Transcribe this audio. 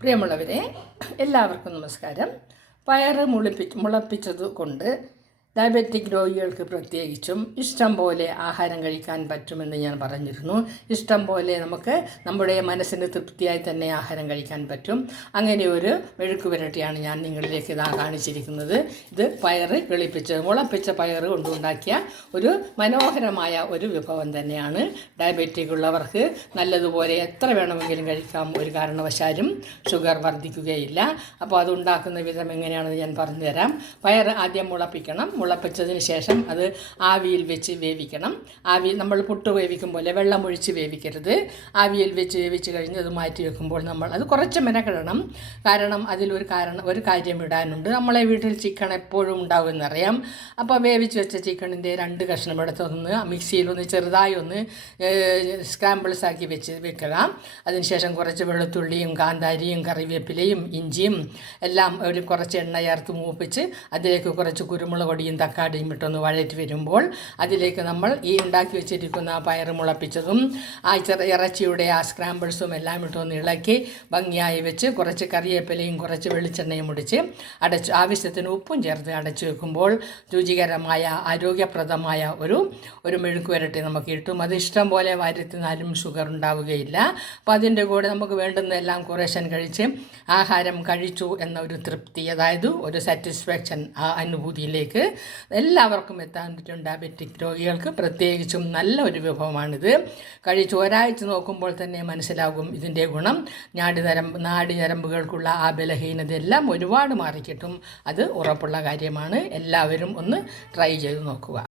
പ്രിയമുള്ളവരെ, എല്ലാവർക്കും നമസ്കാരം. പയറ് മുളപ്പിച്ചത് കൊണ്ട് ഡയബറ്റിക് രോഗികൾക്ക് പ്രത്യേകിച്ചും ഇഷ്ടം പോലെ ആഹാരം കഴിക്കാൻ പറ്റുമെന്ന് ഞാൻ പറഞ്ഞിരുന്നു. ഇഷ്ടം പോലെ നമുക്ക് നമ്മുടെ മനസ്സിന് തൃപ്തിയായി തന്നെ ആഹാരം കഴിക്കാൻ പറ്റും. അങ്ങനെ ഒരു മെഴുക്ക് പുരട്ടിയാണ് ഞാൻ നിങ്ങളിലേക്ക് ഇതാ കാണിച്ചിരിക്കുന്നത്. ഇത് പയറ് മുളപ്പിച്ച പയറ് കൊണ്ടുണ്ടാക്കിയ ഒരു മനോഹരമായ ഒരു വിഭവം തന്നെയാണ്. ഡയബറ്റിക് ഉള്ളവർക്ക് നല്ലതുപോലെ എത്ര വേണമെങ്കിലും കഴിക്കാം. ഒരു കാരണവശാലും ഷുഗർ വർദ്ധിക്കുകയില്ല. അപ്പോൾ അത് ഉണ്ടാക്കുന്ന വിധം എങ്ങനെയാണെന്ന് ഞാൻ പറഞ്ഞുതരാം. പയറ് ആദ്യം മുളപ്പിച്ചതിന് ശേഷം അത് ആവിയിൽ വെച്ച് വേവിക്കണം. നമ്മൾ പുട്ട് വേവിക്കും പോലെ വെള്ളം ഒഴിച്ച് വേവിക്കരുത്. ആവിയിൽ വെച്ച് വേവിച്ച് കഴിഞ്ഞ് അത് മാറ്റി വെക്കുമ്പോൾ നമ്മൾ അത് കുറച്ച് മെനക്കെടണം. കാരണം അതിലൊരു കാര്യം ഇടാനുണ്ട്. നമ്മളെ വീട്ടിൽ ചിക്കൻ എപ്പോഴും ഉണ്ടാകുമെന്നറിയാം. അപ്പോൾ വേവിച്ച് വെച്ച ചിക്കനിൻ്റെ 2 കഷ്ണം എടുത്തൊന്ന് മിക്സിയിൽ ചെറുതായി സ്ക്രാമ്പിൾസ് ആക്കി വെക്കുക. അതിനുശേഷം കുറച്ച് വെളുത്തുള്ളിയും കാന്താരിയും കറിവേപ്പിലയും ഇഞ്ചിയും എല്ലാം കുറച്ച് എണ്ണ ചേർത്ത് മൂപ്പിച്ച് അതിലേക്ക് കുറച്ച് കുരുമുളക് പൊടിയും തക്കാളിയും ഇട്ടൊന്ന് വഴറ്റി വരുമ്പോൾ അതിലേക്ക് നമ്മൾ ഈ ഉണ്ടാക്കി വെച്ചിരിക്കുന്ന പയറ് മുളപ്പിച്ചതും ഇറച്ചിയുടെ സ്ക്രാമ്പിൾസും എല്ലാം ഇട്ടൊന്ന് ഇളക്കി ഭംഗിയായി വെച്ച് കുറച്ച് കറിവേപ്പിലയും കുറച്ച് വെളിച്ചെണ്ണയും മുടിച്ച് ആവശ്യത്തിന് ഉപ്പും ചേർത്ത് അടച്ചു വെക്കുമ്പോൾ രുചികരമായ ആരോഗ്യപ്രദമായ ഒരു മെഴുക്ക് പുരട്ടി നമുക്ക് കിട്ടും. അത് ഇഷ്ടം പോലെ വാരിത്തിനാലും ഷുഗർ ഉണ്ടാവുകയില്ല. അപ്പോൾ അതിൻ്റെ കൂടെ നമുക്ക് വേണ്ടുന്നതെല്ലാം കുറേശ്ശെ കഴിച്ച് ആഹാരം കഴിച്ചു എന്ന ഒരു തൃപ്തി, അതായത് ഒരു സാറ്റിസ്ഫാക്ഷൻ, ആ അനുഭൂതിയിലേക്ക് എല്ലാവർക്കും എത്താൻ പറ്റും. ഡയബറ്റിക് രോഗികൾക്ക് പ്രത്യേകിച്ചും നല്ല ഒരു വിഭവമാണിത്. കഴിച്ച് ഒരാഴ്ച നോക്കുമ്പോൾ തന്നെ മനസ്സിലാകും ഇതിൻ്റെ ഗുണം. നാഡി ഞരമ്പുകൾക്കുള്ള ആ ബലഹീനതയെല്ലാം ഒരുപാട് മാറിക്കിട്ടും. അത് ഉറപ്പുള്ള കാര്യമാണ്. എല്ലാവരും ഒന്ന് ട്രൈ ചെയ്ത് നോക്കുക.